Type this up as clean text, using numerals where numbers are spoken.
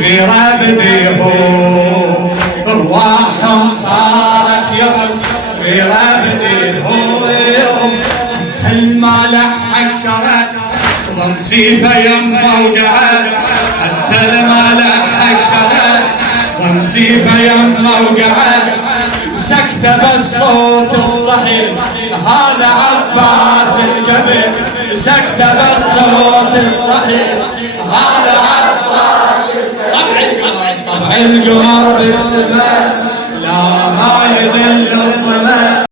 غيره بديهم ارواحهم صارت يوم غيره بديهم المال حشرت ضمسيفه يمه وقعد حتى المال حشرت ضمسيفه يمه وقعد سكت بالصوت الصحيح هذا عباس الجبل سكت بالصوت الصحيح هذا عباس طبع القمر بالسماء لا ما يذل الظما